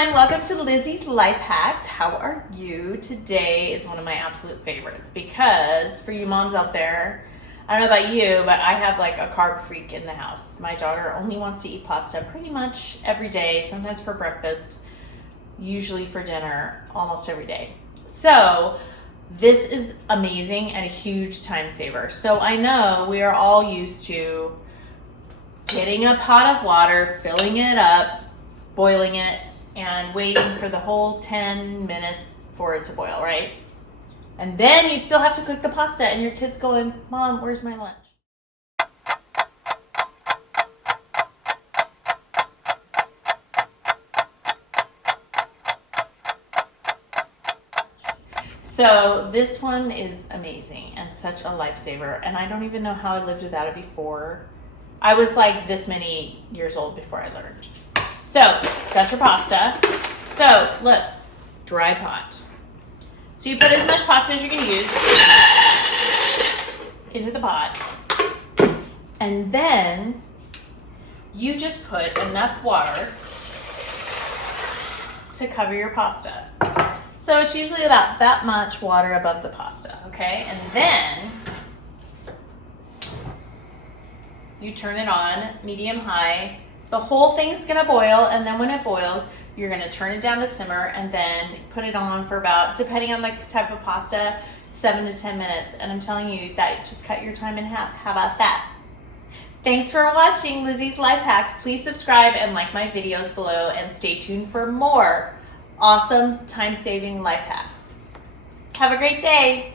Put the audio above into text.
everyone, welcome to Lizzy's Life Hacks. How are you? Today is one of my absolute favorites because for you moms out there, I don't know about you, but I have like a carb freak in the house. My daughter only wants to eat pasta pretty much every day, sometimes for breakfast, usually for dinner, almost every day. So this is amazing and a huge time saver. So I know we are all used to getting a pot of water, filling it up, boiling it, and waiting for the whole 10 minutes for it to boil, right? And then you still have to cook the pasta and your kid's going, Mom, where's my lunch? So this one is amazing and such a lifesaver, and I don't even know how I lived without it before. I was like this many years old before I learned. So, got your pasta. So, look, dry pot. So you put as much pasta as you can use into the pot. And then you just put enough water to cover your pasta. So it's usually about that much water above the pasta, okay? And then you turn it on, medium high. The whole thing's gonna boil, and then when it boils, you're gonna turn it down to simmer and then put it on for about, depending on the type of pasta, 7 to 10 minutes. And I'm telling you, that just cut your time in half. How about that? Thanks for watching Lizzy's Life Hacks. Please subscribe and like my videos below, and stay tuned for more awesome time-saving life hacks. Have a great day.